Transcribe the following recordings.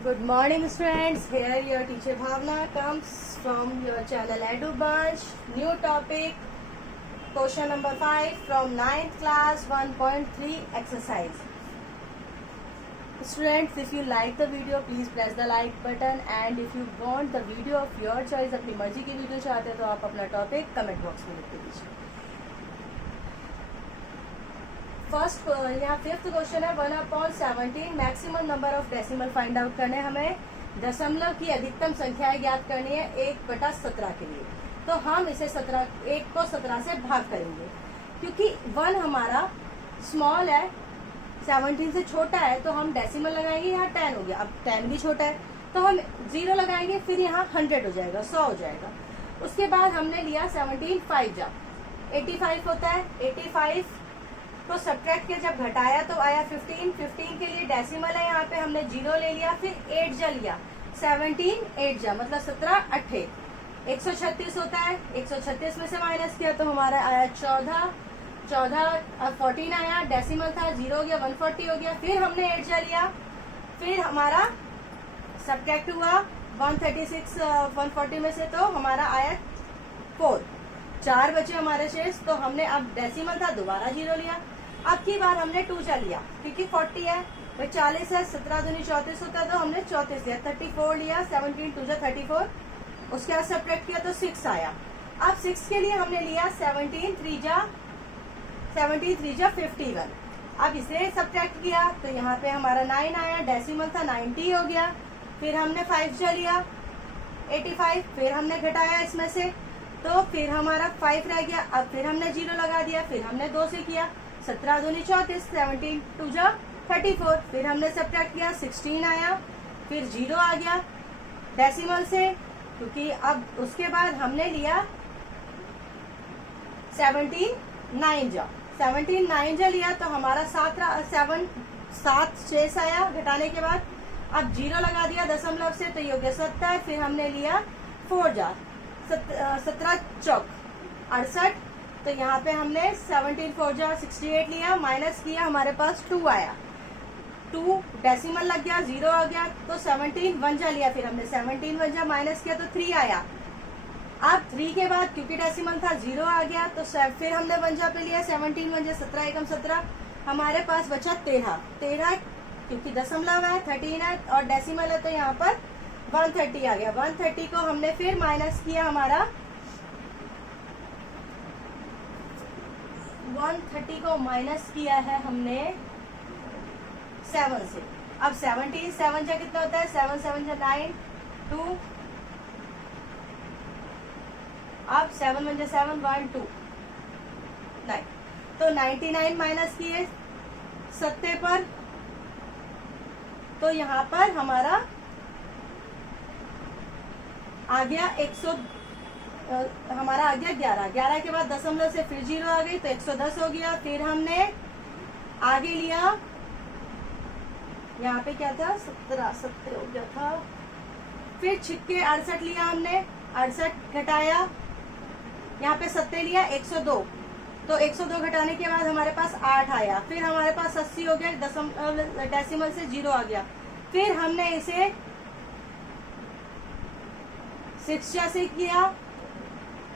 Good morning, students. Here your teacher Bhavna comes from your channel EduBunch. New topic, question number 5 from 9th class 1.3 exercise. Students, if you like the video, please press the like button, and if you want the video of your choice, अपनी मर्जी की video चाहते हैं तो आप अपना topic comment box में लिख के दीजिए. फर्स्ट यहाँ फिफ्थ क्वेश्चन है 1/17 maximum number of decimal find out करने. हमें दशमलव की अधिकतम संख्याएं ज्ञात करनी है 1/17 के लिए. तो हम इसे 1 को 17 से भाग करेंगे क्योंकि 1 हमारा स्मॉल है, 17 से छोटा है, तो हम डेसिमल लगाएंगे. यहाँ 10 हो गया. अब 10 भी छोटा है तो हम 0 लगाएंगे, फिर यहाँ 100 हो जाएगा, 100 हो जाएगा. उसके बाद हमने लिया 17 5 जा 85 होता है. 85 तो सब्ट्रैक्ट किया, जब घटाया तो आया 15. 15 के लिए डेसिमल है, यहाँ पे हमने 0 ले लिया, फिर 8 जा लिया. 17 8 जा मतलब 17 8 136 होता है. 136 में से माइनस किया तो हमारा आया 14. 14 आया, डेसिमल था, 0 हो गया, 140 हो गया. फिर हमने 8 जा लिया, फिर हमारा सब्ट्रैक्ट हुआ 136 140 में से, तो हमारा आया 4. 4 बचे हमारे शेष. तो हमने अब डेसिमल था, दोबारा 0 लिया. अब की बार हमने 2 जा लिया क्योंकि 40 है, भाई 40 है, 17 दूनी 34 होता है, तो हमने 34 लिया. 34 लिया, 17 2 जा 34. उसके बाद सब्ट्रैक्ट किया तो 6 आया. अब 6 के लिए हमने लिया 17 3 जा 51. अब इसे सब्ट्रैक्ट किया तो यहाँ पे हमारा 9 आया, डेसिमल था, 90 हो गया. फिर हमने 5 जा लिया 85, फिर हमने घटाया इसमें से तो फिर हमारा 5 रह गया. अब फिर हमने 0 लगा दिया, फिर हमने 2 से किया, 17 दूनी 34, 17 2 जा 34. फिर हमने सब्ट्रैक्ट किया, 16 आया, फिर 0 आ गया डेसिमल से, क्योंकि अब उसके बाद हमने लिया 17 9 जा लिया तो हमारा 7 शेष आया घटाने के बाद. अब 0 लगा दिया दशमलव से तो ये हो गया 70. फिर हमने लिया 4 जा 17 चौक 68. तो यहाँ पे हमने 17 4 जा 68 लिया, माइनस किया, हमारे पास 2 आया. 2 डेसिमल लग गया, 0 आ गया, तो 17 1 जा लिया. फिर हमने 17 1 जा माइनस किया तो 3 आया. अब 3 के बाद क्योंकि डेसिमल था 0 आ गया तो फिर हमने 1 जा पे लिया. 17 1 जा 17 एकम 17. हमारे पास बचा 13 क्योंकि दशमलव है, 13 है और डेसिमल है, तो यहाँ पर 130 आ गया. 130 को हमने फिर माइनस किया, हमारा 130 को माइनस किया है हमने 7 से. अब 17 7 जा कितना होता है, 7 7 जा 9 2. अब 7 1 जा 7 1 2 9. तो 99 माइनस किए 70 पर, तो यहाँ पर हमारा आ गया 100, हमारा आ गया 11 के बाद दशमलव से फिर 0 आ गई तो 110 हो गया. फिर हमने आगे लिया, यहाँ पे क्या था 17 हो गया था. फिर छिक्के 68 लिया हमने, 68 घटाया, यहाँ पे 70 लिया 102. तो 102 घटाने के बाद हमारे पास 8 आया. फिर हमारे पास 80 हो गया, डेसिमल से 0 आ गया. फिर हमने इसे 6 से किया,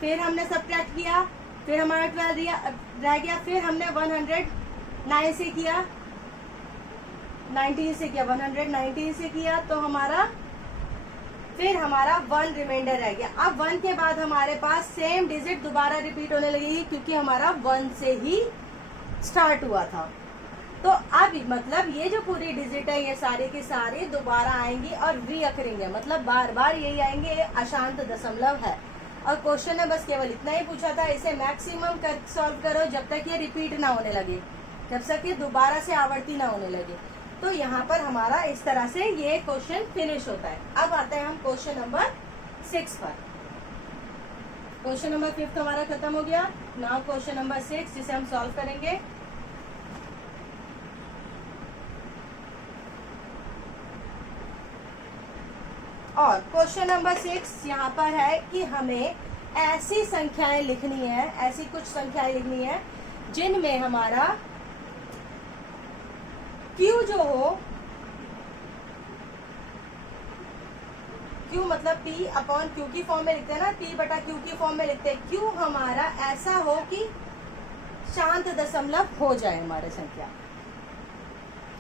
फिर हमने सब्ट्रैक्ट किया, फिर हमारा 12 रह गया. फिर हमने 109 से किया, 19 से किया, 119 से किया, तो हमारा फिर हमारा 1 रिमाइंडर रह गया. अब 1 के बाद हमारे पास सेम डिजिट दोबारा रिपीट होने लगेगी क्योंकि हमारा 1 से ही स्टार्ट हुआ था. तो अब मतलब ये जो पूरी डिजिट है ये सारी की सारी दोबारा आएंगी और रीअकरेंगे, मतलब बार बार यही आएंगे. ये अशांत दशमलव है और क्वेश्चन ने बस केवल इतना ही पूछा था, इसे मैक्सिमम कर सॉल्व करो जब तक ये रिपीट ना होने लगे, जब तक ये दोबारा से आवर्ती ना होने लगे. तो यहाँ पर हमारा इस तरह से ये क्वेश्चन फिनिश होता है. अब आते हैं हम क्वेश्चन नंबर 6 पर. क्वेश्चन नंबर 5 हमारा खत्म हो गया. नाउ क्वेश्चन नंबर 6 जिसे हम सॉल्व करेंगे. और क्वेश्चन नंबर 6 यहाँ पर है कि हमें ऐसी संख्याएं लिखनी है, ऐसी कुछ संख्याएं लिखनी है जिनमें हमारा Q जो हो क्यू मतलब पी अपॉन क्यू की फॉर्म में लिखते हैं ना, पी बटा क्यू की फॉर्म में लिखते हैं। क्यू हमारा ऐसा हो कि शांत दशमलव हो जाए हमारे संख्या,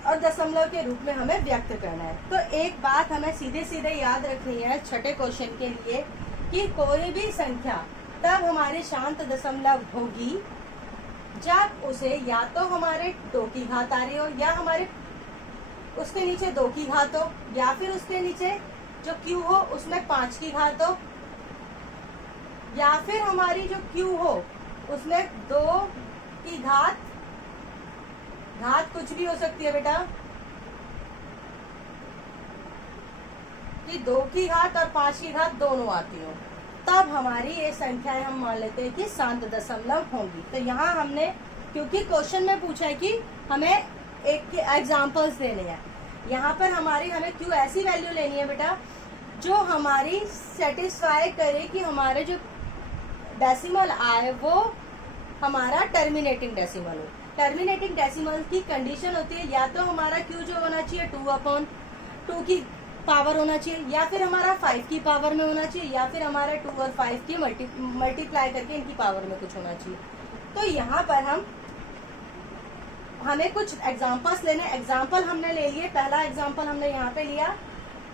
और दशमलव के रूप में हमें व्यक्त करना है। तो एक बात हमें सीधे सीधे याद रखनी है छठे क्वेश्चन के लिए कि कोई भी संख्या तब हमारी शांत दशमलव होगी जब उसे या तो हमारे 2 की घात आ रही हो, या हमारे उसके नीचे 2 की घात हो, या फिर उसके नीचे जो q हो उसमें 5 की घात हो, या फिर हमारी जो q हो उसमें 2 की घात कुछ भी हो सकती है बेटा, कि 2 की घात और 5 की घात दोनों आती हो, तब हमारी ये संख्याएं हम मान लेते हैं कि शांत दशमलव होंगी। तो यहाँ हमने, क्योंकि क्वेश्चन में पूछा है कि हमें एक एग्जांपल्स देने हैं, यहाँ पर हमें क्यों ऐसी वैल्यू लेनी है बेटा जो हमारी सेटिस्फाई करे कि हमारे जो डेसिमल आए वो हमारा टर्मिनेटिंग डेसिमल हो। टर्मिनेटिंग डेसिमल की कंडीशन होती है या तो हमारा क्यू जो होना चाहिए 2/2 की पावर होना चाहिए, या फिर हमारा 5 की पावर में होना चाहिए, या फिर हमारा 2 और 5 की मल्टीप्लाई करके इनकी पावर में कुछ होना चाहिए। तो यहाँ पर हमें कुछ एग्जांपल्स लेने। एग्जांपल हमने ले लिए, पहला एग्जांपल हमने यहाँ पे लिया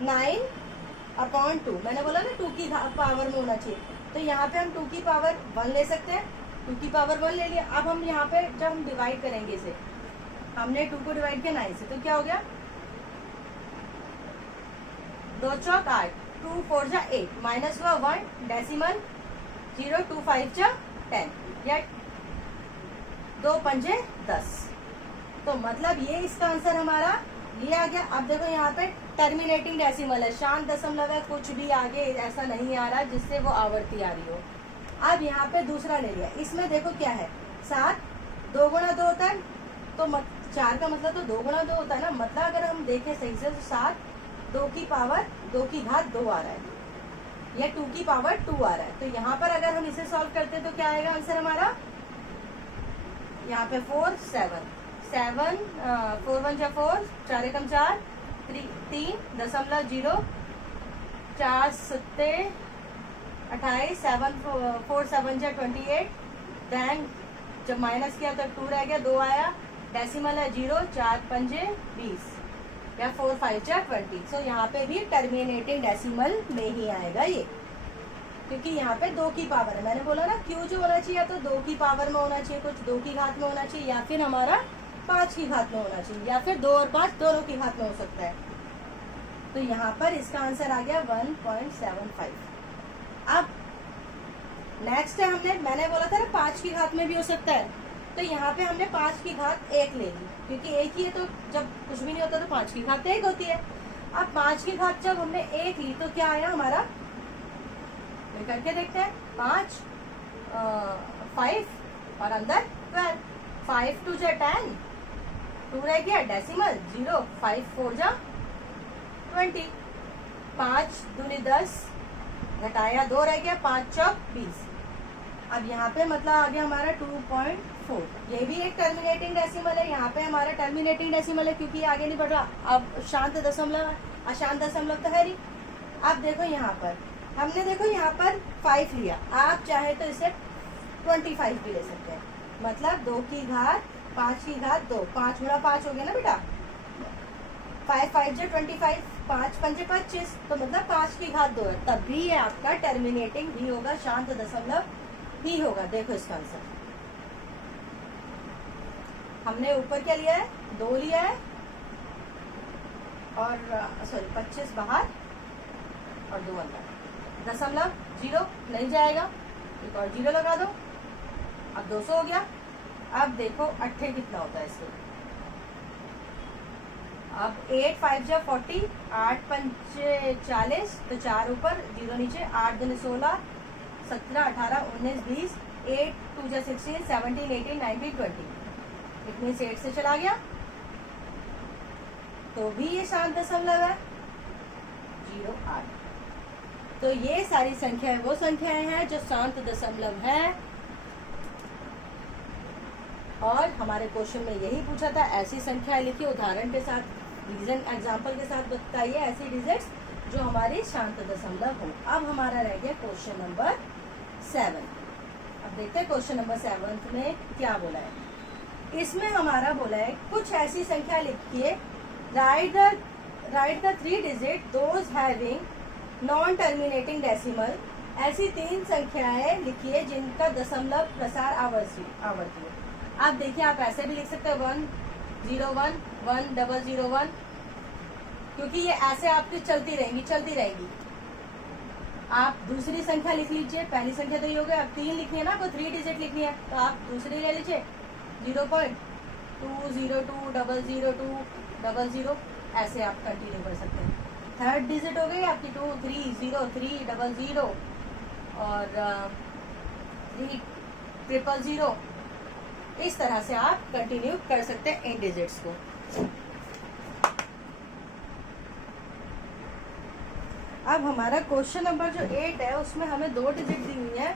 9/2। मैंने बोला ना 2 की पावर में होना चाहिए, तो यहाँ पे हम 2 की पावर 1 ले सकते हैं। 2 की पावर 1 ले लिया। अब हम यहाँ पे जब हम डिवाइड करेंगे इसे, हमने 2 को डिवाइड किया 9 से, तो क्या हो गया 2 चौक 8, 2 4 जा 8, माइनस हुआ 1, डेसिमल 0, 2 5 जा 10, या 2 पंजे 10। तो मतलब ये इसका आंसर हमारा ये आ गया। अब देखो यहाँ पे टर्मिनेटिंग डेसिमल है, शांत दशमलव है, कुछ भी आगे ऐसा नहीं आ रहा जिससे वो आवर्ती आ रही हो। अब यहाँ पे दूसरा ले लिया, इसमें देखो क्या है 7, 2 गुणा 2 होता है, तो 4 का मतलब तो 2 गुणा 2 होता है ना। मतलब अगर हम देखें सही से तो 7 2 की पावर 2 की घात 2 आ रहा है, या 2 की पावर 2 आ रहा है। तो यहाँ पर अगर हम इसे सॉल्व करते हैं तो क्या आएगा आंसर हमारा, यहाँ पे 4 7 7 4 1 जा 4, 4 एकम 4, 3.0, 4 सत्ते 28, 7 4 7 जा 28। देन जब माइनस किया तो 2 रह गया, 2 आया, डेसिमल है 0, 4 पंजे 20, या 4 5 जा 20। सो यहाँ पे भी टर्मिनेटिंग डेसिमल में ही आएगा ये, क्योंकि यहाँ पे 2 की पावर है। मैंने बोला ना क्यू जो होना चाहिए तो 2 की पावर में होना चाहिए, कुछ 2 की घात में होना चाहिए, या फिर हमारा 5 की घात में होना चाहिए, या फिर 2 और 5 दोनों की घात में हो सकता है। तो यहाँ पर इसका आंसर आ गया 1.75। अब नेक्स्ट है, मैंने बोला था ना 5 की घात में भी हो सकता है, तो यहाँ पे हमने 5 की घात 1 ले ली, क्योंकि 1 ही है तो जब कुछ भी नहीं होता तो 5 की घात 1 होती है। अब 5 की घात जब हमने 1 ली तो क्या आया हमारा, करके देखते हैं, 5 5 और अंदर 12, 5 2 जा 10, 2 रह गया, डेसिमल 0, 5 4 जा 20, 5 दूनी 10, घटाया 2 रह गया, 5 चौक 20। अब यहाँ पे मतलब आ गया हमारा 2.4। ये भी एक टर्मिनेटिंग डेसिमल है, यहाँ पे हमारा टर्मिनेटिंग डेसिमल है क्योंकि आगे नहीं बढ़ रहा। अब शांत दशमलव, अशांत दशमलव तो है ही। अब देखो यहाँ पर हमने देखो यहाँ पर 5 लिया, आप चाहे तो इसे 25 भी ले सकते हैं। मतलब 2 की घात 5 की घात 2, 5 गुणा 5 हो गया ना बेटा, 5 5 जा 25, 5 पंजे 25, तो मतलब 5 की घात 2 है, तब भी ये आपका टर्मिनेटिंग भी होगा, शांत दशमलव ही होगा। देखो इसका आंसर हमने ऊपर क्या लिया है, 2 लिया है, और सॉरी 25 बाहर और 2 अंदर, दशमलव 0 नहीं जाएगा, एक और 0 लगा दो, अब 200 हो गया। अब देखो 8 कितना होता है इसमें, अब 8 5 जा 40, 8 पंचे 40, तो 4 ऊपर 0 नीचे, 8 दूनी 16, 17 18 19 20, 8 2 जा 16, 17 18 19 20, इतने से 8 से चला गया, तो भी ये शांत दशमलव है 0 8। तो ये सारी संख्याएं वो संख्याएं हैं जो शांत दशमलव है, और हमारे क्वेश्चन में यही पूछा था। ऐसी संख्याएं लिखिए, उदाहरण के साथ, रीजन एग्जांपल के साथ बताइए ऐसी डिजिट्स जो हमारी शांत दशमलव हो। अब हमारा रह गया क्वेश्चन नंबर 7। अब देखते हैं क्वेश्चन नंबर 7 में क्या बोला है। इसमें हमारा बोला है कुछ ऐसी संख्या लिखिए, right the 3 digit those having non terminating decimal. ऐसी 3 संख्याएं लिखिए जिनका दशमलव प्रसार आवर्ती है। आप देखिए, आप ऐसे भी लिख सकते हो 101 1001, क्योंकि ये ऐसे आपकी चलती रहेंगी। आप दूसरी संख्या लिख लीजिए, पहली संख्या तो ये हो गया, अब 3 लिखनी है ना, आपको 3 डिजिट लिखनी है, तो आप दूसरी ले लीजिए 0.202 00200, ऐसे आप कंटिन्यू कर सकते हैं। थर्ड डिजिट हो गई आपकी 230300 और 3000। इस तरह से आप कंटिन्यू कर सकते हैं इन डिजिट्स को। अब हमारा क्वेश्चन नंबर जो 8 है उसमें हमें 2 डिजिट दी हुई है,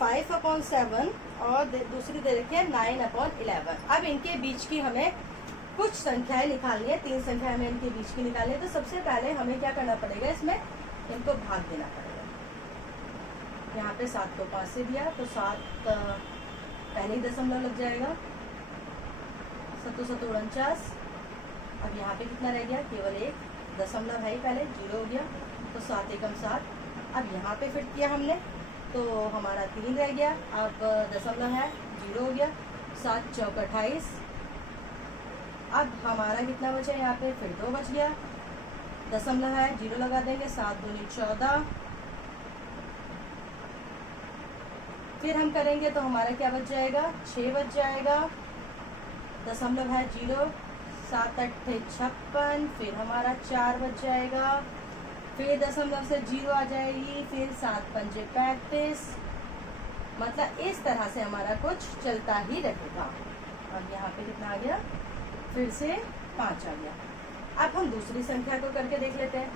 5/7 और दूसरी दे रखी है 9/11। अब इनके बीच की हमें कुछ संख्याएं निकालनी है, 3 संख्याएं हमें इनके बीच की निकालनी है। तो सबसे पहले हमें क्या करना पड़ेगा, इसमें इनको भाग देना पड़ेगा। यहाँ पे 7 को 5 से दिया तो 7 पहले ही दशमलव लग जाएगा, 7 49। अब यहाँ पे कितना रह गया, केवल एक दशमलव है ही, पहले 0 हो गया, तो 7 एकम 7। अब यहाँ पे फिट किया हमने तो हमारा 3 रह गया, अब दशमलव है 0 हो गया, 7 चौक 28। अब हमारा कितना बचा यहाँ पे, फिर 2 बच गया, दशमलव है 0 लगा देंगे, 7 दूनी 14। फिर हम करेंगे तो हमारा क्या बच जाएगा, 6 बच जाएगा, दशमलव है 0, 7 8 56। फिर हमारा 4 बच जाएगा, फिर दशमलव से 0 आ जाएगी, फिर 7 5 35। मतलब इस तरह से हमारा कुछ चलता ही रहेगा। अब यहाँ पे कितना आ गया, फिर से 5 आ गया। अब हम दूसरी संख्या को करके देख लेते हैं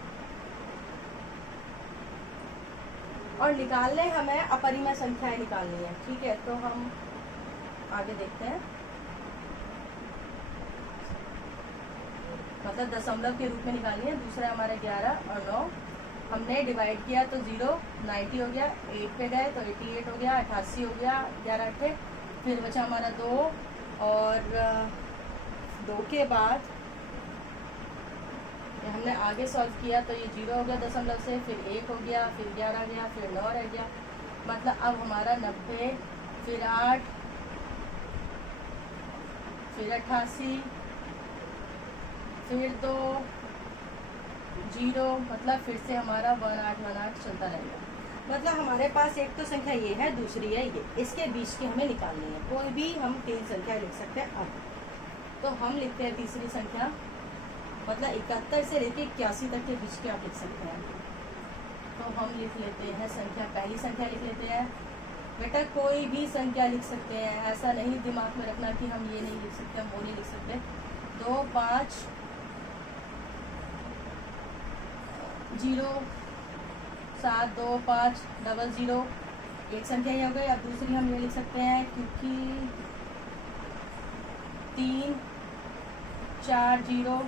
और निकालने हमें अपरिमेय संख्याएं निकालनी है, ठीक है। तो हम आगे देखते हैं, मतलब दशमलव के रूप में निकालनी है। दूसरा हमारा 11 और 9, हमने डिवाइड किया तो 0 90 हो गया, 8 पे गए तो 88 हो गया, 88 हो गया, 11 8। फिर बचा हमारा 2 और 2 के बाद हमने आगे सॉल्व किया तो ये 0 हो गया दशमलव से, फिर 1 हो गया, फिर 11 गया, फिर 9 रह गया। मतलब अब हमारा 90, फिर 8, फिर 88, फिर 2 0, मतलब फिर से हमारा 1818 चलता रहेगा। मतलब हमारे पास एक तो संख्या ये है, दूसरी है ये, इसके बीच की हमें निकालनी है। कोई भी हम 3 संख्या लिख सकते हैं। अब तो हम लिखते हैं तीसरी संख्या, मतलब 71 से लेकर 81 तक के बीच के आप लिख सकते हैं। तो हम लिख लेते हैं संख्या, पहली संख्या लिख लेते हैं। बेटा कोई भी संख्या लिख सकते हैं, ऐसा नहीं दिमाग में रखना कि हम ये नहीं लिख सकते, हम वो नहीं लिख सकते। 2 5 0 7 2 5 00, एक संख्या ही हो गई। अब दूसरी हम ये लिख सकते हैं, क्योंकि 3 4 0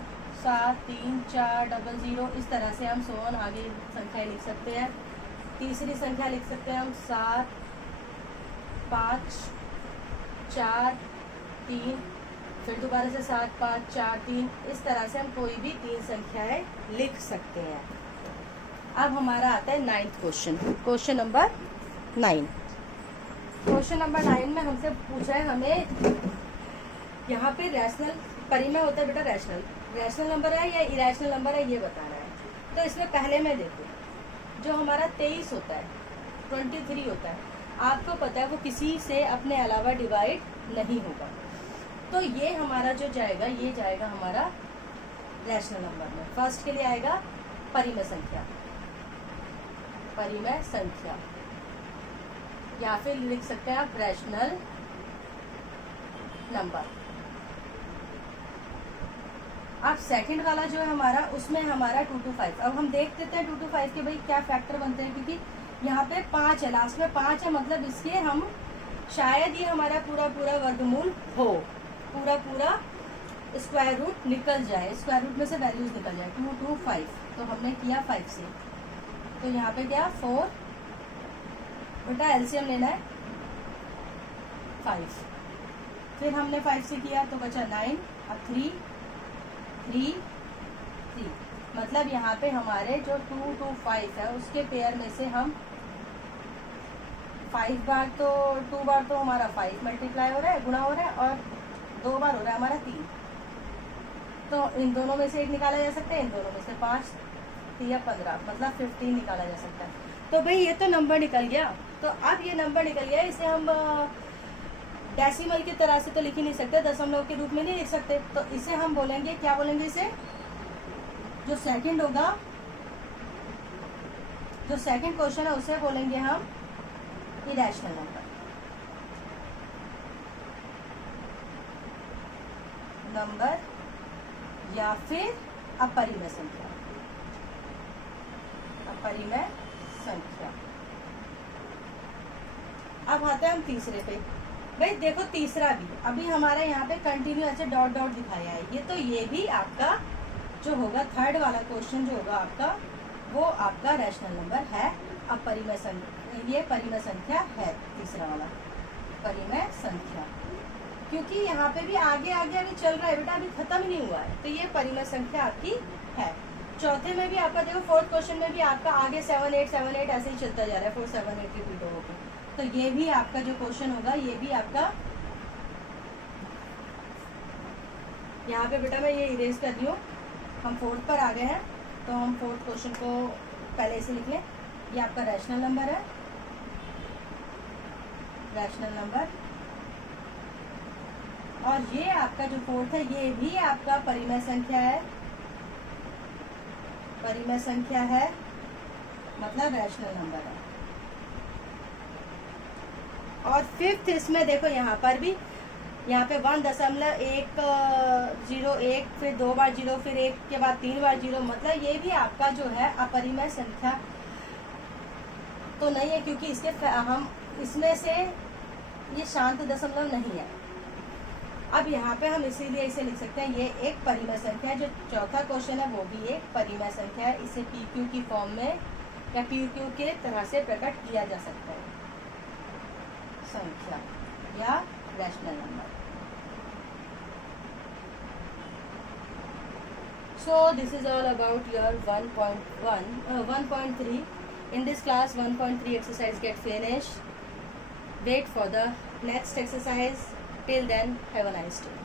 7 3 4 00, इस तरह से हम सोन आगे संख्या लिख सकते हैं। तीसरी संख्या लिख सकते हैं हम 7 5 4 3, फिर दोबारा से 7 5 4 3, इस तरह से हम कोई भी 3 संख्याएं लिख सकते हैं। अब हमारा आता है 9th question, question number 9। Question number 9 में हमसे पूछा है, हमें यहाँ पे रैशनल परिमेय होता है बेटा, रैशनल नंबर है या इरेशनल नंबर है ये बताना है। तो इसमें पहले में देखो, जो हमारा 23 होता है, 23 होता है, आपको पता है वो किसी से अपने अलावा डिवाइड नहीं होगा। तो ये हमारा जो जाएगा, ये जाएगा हमारा रैशनल नंबर में। फर्स्ट के लिए आएगा परिमेय संख्या, परिमेय संख्या, या फिर लिख सकते हैं आप रैशनल नंबर। अब सेकंड वाला जो है हमारा, उसमें हमारा 2 to 5। अब हम देख लेते हैं 2 to 5 के भाई क्या फैक्टर बनते हैं, क्योंकि यहाँ पे 5 है, लास्ट में 5 है, मतलब इसके हम शायद ये हमारा पूरा वर्गमूल हो, पूरा स्क्वायर रूट निकल जाए, स्क्वायर रूट में से वैल्यूज निकल जाए। 2 2 5, तो हमने किया 5 से, तो यहाँ पे क्या 4, बेटा एलसीएम लेना है 5, फिर हमने 5 से किया तो बचा 9, अब 3 3 3, मतलब यहाँ पे हमारे जो 2 2 5 है उसके पेयर में से हम 5 बार तो 2 बार तो हमारा 5 मल्टीप्लाई हो रहा है, गुणा हो रहा है, और 2 बार हो रहा है हमारा 3, तो इन दोनों में से 1 निकाला जा सकता है, इन दोनों में से 5 3 15, मतलब 15 निकाला जा सकता है। तो भाई ये तो नंबर निकल गया। तो अब ये नंबर निकल गया, इसे हम डेसिमल की तरह से तो लिख ही नहीं सकते, दशमलव के रूप में नहीं लिख सकते, तो इसे हम बोलेंगे, क्या बोलेंगे इसे, जो सेकंड होगा, जो सेकंड क्वेश्चन है उसे बोलेंगे हम इरेशनल नंबर या फिर अपरिमेय संख्या, अपरिमेय संख्या। अब आते हैं हम तीसरे पे। भाई देखो तीसरा भी अभी हमारा यहाँ पे कंटिन्यू ऐसे डॉट डॉट दिखाया है, ये तो ये भी आपका जो होगा थर्ड वाला क्वेश्चन जो होगा आपका, वो आपका रैशनल नंबर है, अपरिमेय संख्या, ये परिमेय संख्या है, तीसरा वाला परिमेय संख्या, क्योंकि यहाँ पे भी आगे आगे अभी चल रहा है बेटा, अभी खत्म नहीं हुआ है, तो ये परिमेय संख्या आपकी है। चौथे में भी आपका देखो, फोर्थ क्वेश्चन में भी आपका आगे 7 8 7 8 ऐसे ही चलता जा रहा है, 4 7 8 रिपीट होगा, तो ये भी आपका जो क्वेश्चन होगा ये भी आपका, यहाँ पे बेटा मैं ये इरेज कर रही हूँ, हम फोर्थ पर आ गए हैं, तो हम फोर्थ क्वेश्चन को पहले इसे लिख लें, ये आपका रैशनल नंबर है, रैशनल नंबर, और ये आपका जो फोर्थ है ये भी आपका परिमेय संख्या है, परिमेय संख्या है, मतलब रैशनल नंबर है। और फिफ्थ इसमें देखो यहाँ पर भी, यहाँ पे 1.101, फिर 2 बार 0, फिर 1 के बाद 3 बार 0, मतलब ये भी आपका जो है अपरिमेय संख्या तो नहीं है, क्योंकि इसके हम इसमें से ये शांत दशमलव नहीं है। अब यहाँ पे हम इसीलिए इसे लिख सकते हैं, ये एक परिमेय संख्या है। जो चौथा क्वेश्चन है वो भी एक परिमेय संख्या है, इसे PQ की फॉर्म में या PQ के तरह से प्रकट किया जा सकता है, संख्या या rational number. So this is all about your 1.3. In this class 1.3 exercise get finished. Wait for the next exercise. Till then, have a nice day.